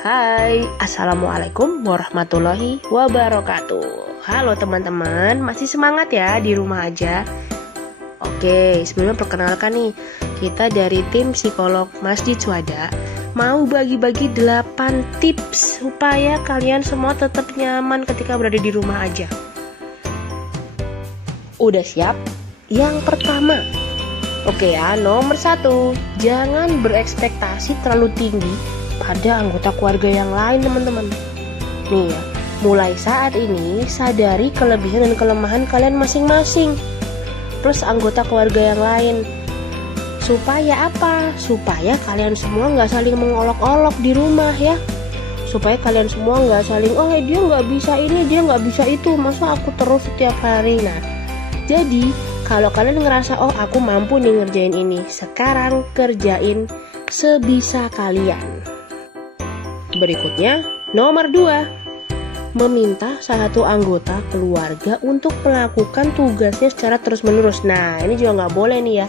Hai, Assalamualaikum warahmatullahi wabarakatuh. Halo teman-teman, masih semangat ya di rumah aja? Oke, sebelumnya perkenalkan nih, kita dari tim psikolog Masjid Suhada mau bagi-bagi 8 tips supaya kalian semua tetap nyaman ketika berada di rumah aja. Udah siap? Yang pertama, oke ya, nomor 1, jangan berekspektasi terlalu tinggi pada anggota keluarga yang lain, teman-teman. Nih ya, mulai saat ini sadari kelebihan dan kelemahan kalian masing-masing plus anggota keluarga yang lain. Supaya apa? Supaya kalian semua nggak saling mengolok-olok di rumah ya. Supaya kalian semua nggak saling, oh dia nggak bisa ini, dia nggak bisa itu, masa aku terus setiap hari. Nah, jadi kalau kalian ngerasa, oh aku mampu nih ngerjain ini, sekarang kerjain sebisa kalian. Berikutnya, nomor 2, meminta satu anggota keluarga untuk melakukan tugasnya secara terus-menerus. Nah, ini juga nggak boleh nih ya.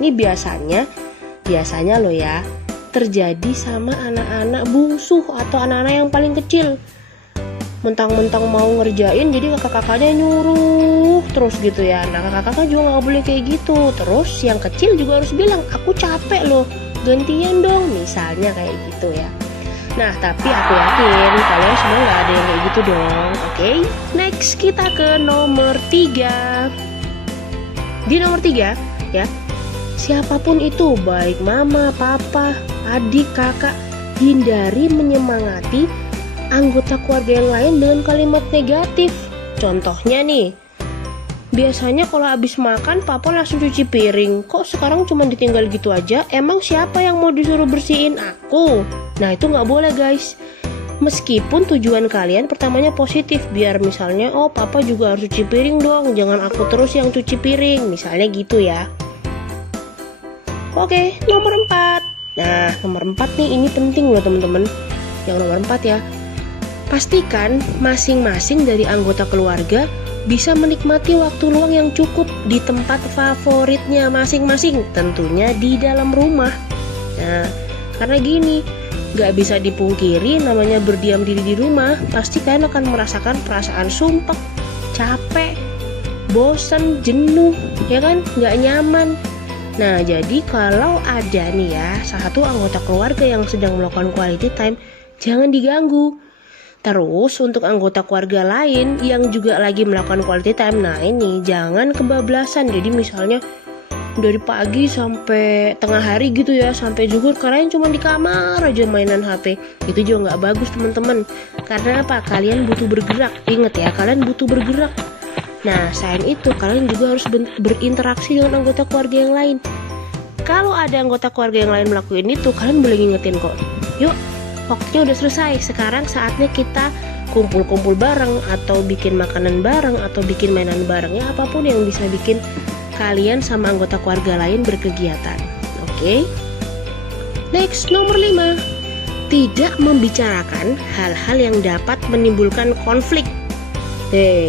Ini biasanya loh ya, terjadi sama anak-anak bungsu atau anak-anak yang paling kecil. Mentang-mentang mau ngerjain, jadi kakak-kakaknya nyuruh terus gitu ya. Nah, kakak-kakak juga nggak boleh kayak gitu. Terus yang kecil juga harus bilang, aku capek loh, gantian dong, misalnya kayak gitu ya. Nah, tapi aku yakin kalian semua gak ada yang kayak gitu dong. Oke, next kita ke nomor 3. Di nomor 3 ya, siapapun itu, baik mama, papa, adik, kakak, hindari menyemangati anggota keluarga yang lain dengan kalimat negatif. Contohnya nih, biasanya kalau habis makan papa langsung cuci piring. Kok sekarang cuma ditinggal gitu aja? Emang siapa yang mau disuruh bersihin? Aku. Nah, itu nggak boleh guys. Meskipun tujuan kalian pertamanya positif, biar misalnya, oh papa juga harus cuci piring dong, jangan aku terus yang cuci piring, misalnya gitu ya. Oke, nomor 4. Nah, nomor 4 nih, ini penting loh teman-teman. Yang nomor 4 ya, pastikan masing-masing dari anggota keluarga bisa menikmati waktu luang yang cukup di tempat favoritnya masing-masing, tentunya di dalam rumah. Nah, karena gini, gak bisa dipungkiri namanya berdiam diri di rumah, pasti kalian akan merasakan perasaan sumpek, capek, bosan, jenuh, ya kan, gak nyaman. Nah, jadi kalau ada nih ya, satu anggota keluarga yang sedang melakukan quality time, jangan diganggu. Terus untuk anggota keluarga lain yang juga lagi melakukan quality time, nah ini jangan kebablasan. Jadi misalnya dari pagi sampai tengah hari gitu ya, sampai zuhur kalian cuma di kamar aja mainan HP. Itu juga nggak bagus teman-teman. Karena apa? Kalian butuh bergerak. Ingat ya, kalian butuh bergerak. Nah, selain itu kalian juga harus berinteraksi dengan anggota keluarga yang lain. Kalau ada anggota keluarga yang lain melakukan itu, kalian boleh ngingetin kok. Yuk, waktunya udah selesai, sekarang saatnya kita kumpul-kumpul bareng, atau bikin makanan bareng, atau bikin mainan bareng, ya apapun yang bisa bikin kalian sama anggota keluarga lain berkegiatan. Oke? Next, nomor 5, tidak membicarakan hal-hal yang dapat menimbulkan konflik.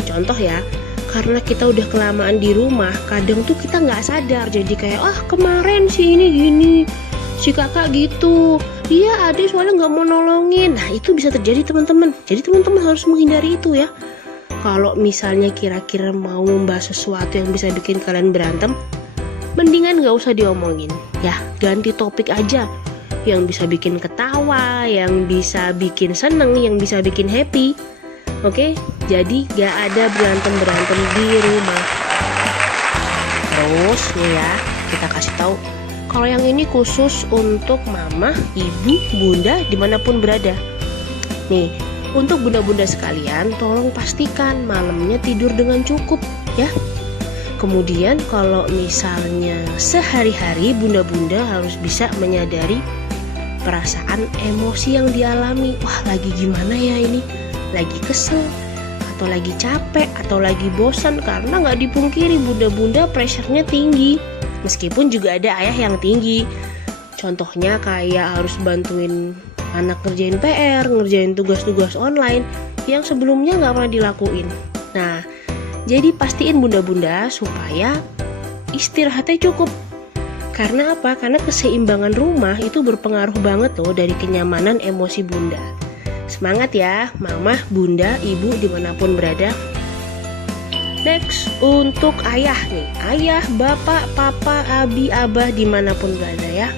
Contoh ya, karena kita udah kelamaan di rumah, kadang tuh kita nggak sadar, jadi kayak, kemarin si ini gini, si kakak gitu, iya adik soalnya nggak mau nolongin. Nah, itu bisa terjadi teman-teman. Jadi teman-teman harus menghindari itu ya. Kalau misalnya kira-kira mau membahas sesuatu yang bisa bikin kalian berantem, mendingan gak usah diomongin ya, ganti topik aja yang bisa bikin ketawa, yang bisa bikin seneng, yang bisa bikin happy. Oke, jadi gak ada berantem-berantem di rumah. Terus nih ya, kita kasih tahu kalau yang ini khusus untuk mama, ibu, bunda dimanapun berada. Nih, untuk bunda-bunda sekalian, tolong pastikan malamnya tidur dengan cukup ya. Kemudian kalau misalnya sehari-hari bunda-bunda harus bisa menyadari perasaan emosi yang dialami. Wah, lagi gimana ya ini? Lagi kesel, atau lagi capek, atau lagi bosan. Karena gak dipungkiri bunda-bunda pressure-nya tinggi. Meskipun juga ada ayah yang tinggi. Contohnya kayak harus bantuin anak ngerjain PR, ngerjain tugas-tugas online yang sebelumnya gak pernah dilakuin. Nah, jadi pastiin bunda-bunda supaya istirahatnya cukup. Karena apa? Karena keseimbangan rumah itu berpengaruh banget loh dari kenyamanan emosi bunda. Semangat ya, mama, bunda, ibu dimanapun berada. Next, untuk ayah nih. Ayah, bapak, papa, abi, abah dimanapun berada ya.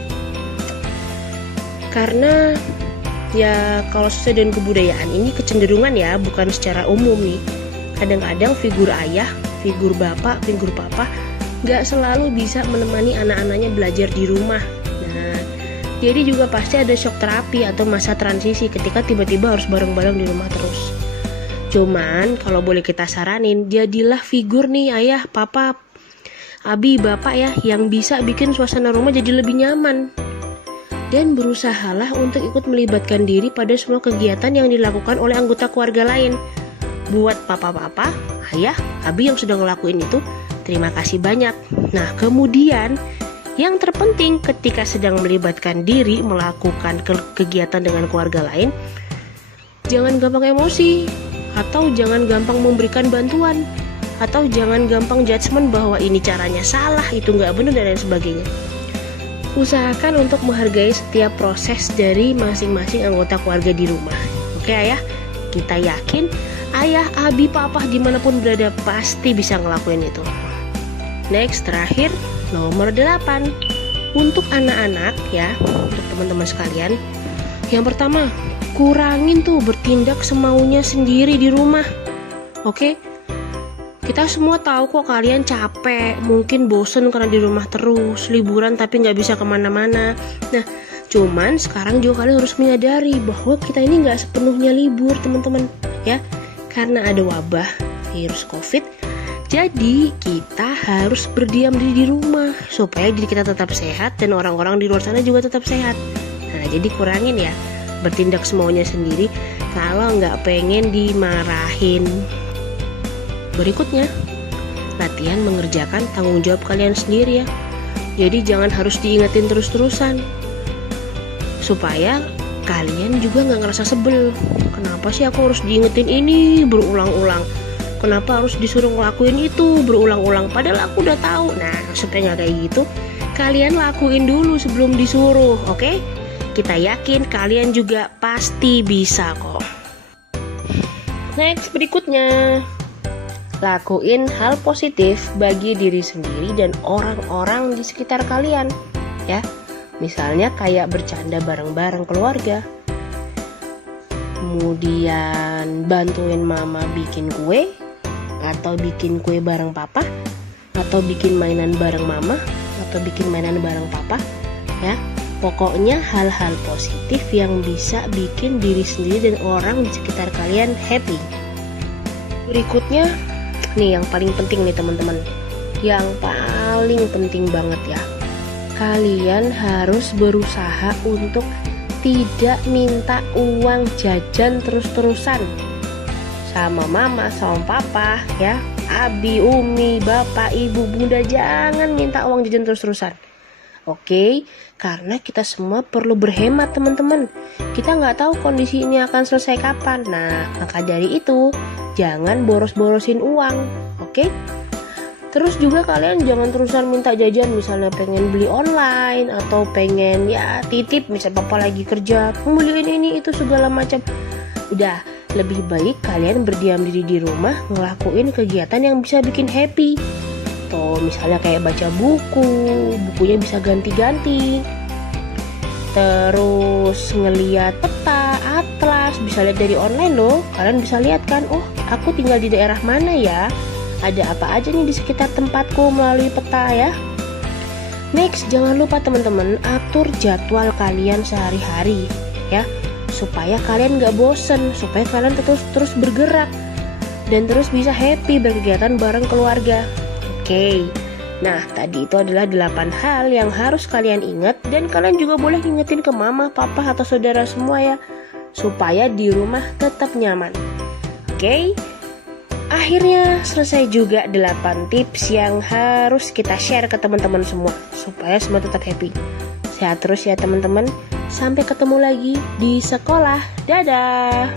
Karena ya kalau sesuai dengan kebudayaan ini kecenderungan ya, bukan secara umum nih. Kadang-kadang figur ayah, figur bapak, figur papa gak selalu bisa menemani anak-anaknya belajar di rumah. Nah, jadi juga pasti ada shock terapi atau masa transisi ketika tiba-tiba harus bareng-bareng di rumah terus. Cuman kalau boleh kita saranin, jadilah figur nih ayah, papa, abi, bapak ya, yang bisa bikin suasana rumah jadi lebih nyaman. Dan berusahalah untuk ikut melibatkan diri pada semua kegiatan yang dilakukan oleh anggota keluarga lain. Buat papa-papa, ayah, abi yang sudah ngelakuin itu, terima kasih banyak. Nah, kemudian yang terpenting ketika sedang melibatkan diri melakukan kegiatan dengan keluarga lain, jangan gampang emosi, atau jangan gampang memberikan bantuan, atau jangan gampang judgement bahwa ini caranya salah, itu nggak benar dan lain sebagainya. Usahakan untuk menghargai setiap proses dari masing-masing anggota keluarga di rumah. Oke ayah, kita yakin ayah, abi, papa dimanapun berada pasti bisa ngelakuin itu. Next, terakhir, nomor 8. Untuk anak-anak ya, untuk teman-teman sekalian. Yang pertama, kurangin tuh bertindak semaunya sendiri di rumah. Oke? Kita semua tahu kok kalian capek, mungkin bosen karena di rumah terus, liburan tapi nggak bisa kemana-mana. Nah, cuman sekarang juga kalian harus menyadari bahwa kita ini nggak sepenuhnya libur teman-teman ya. Karena ada wabah virus COVID, jadi kita harus berdiam diri di rumah supaya diri kita tetap sehat dan orang-orang di luar sana juga tetap sehat. Nah, jadi kurangin ya bertindak semaunya sendiri kalau nggak pengen dimarahin. Berikutnya, latihan mengerjakan tanggung jawab kalian sendiri ya. Jadi jangan harus diingetin terus-terusan, supaya kalian juga nggak ngerasa sebel. Kenapa sih aku harus diingetin ini berulang-ulang? Kenapa harus disuruh ngelakuin itu berulang-ulang? Padahal aku udah tahu. Nah, supaya nggak kayak gitu, kalian lakuin dulu sebelum disuruh, oke? Kita yakin kalian juga pasti bisa kok. Next, berikutnya, lakuin hal positif bagi diri sendiri dan orang-orang di sekitar kalian ya. Misalnya kayak bercanda bareng-bareng keluarga, kemudian bantuin mama bikin kue, atau bikin kue bareng papa, atau bikin mainan bareng mama, atau bikin mainan bareng papa ya. Pokoknya hal-hal positif yang bisa bikin diri sendiri dan orang di sekitar kalian happy. Berikutnya, nih yang paling penting nih teman-teman. Yang paling penting banget ya. Kalian harus berusaha untuk tidak minta uang jajan terus-terusan sama mama, sama papa ya. Abi, umi, bapak, ibu, bunda, jangan minta uang jajan terus-terusan. Oke, karena kita semua perlu berhemat teman-teman. Kita nggak tahu kondisi ini akan selesai kapan. Nah, maka dari itu jangan boros-borosin uang. Oke? Terus juga kalian jangan terusan minta jajan, misalnya pengen beli online atau pengen ya titip, misalnya papa lagi kerja, beliin ini itu segala macam. Udah, lebih baik kalian berdiam diri di rumah ngelakuin kegiatan yang bisa bikin happy. Tuh, misalnya kayak baca buku, bukunya bisa ganti-ganti. Terus ngeliat peta, atlas, bisa lihat dari online loh. Kalian bisa lihat kan, oh aku tinggal di daerah mana ya, ada apa aja nih di sekitar tempatku melalui peta ya. Next, jangan lupa teman-teman atur jadwal kalian sehari-hari ya, supaya kalian gak bosen, supaya kalian terus bergerak dan terus bisa happy berkegiatan bareng keluarga. Oke, nah tadi itu adalah 8 hal yang harus kalian ingat, dan kalian juga boleh ingetin ke mama, papa, atau saudara semua ya, supaya di rumah tetap nyaman. Oke, akhirnya selesai juga 8 tips yang harus kita share ke teman-teman semua, supaya semua tetap happy. Sehat terus ya teman-teman, sampai ketemu lagi di sekolah, dadah!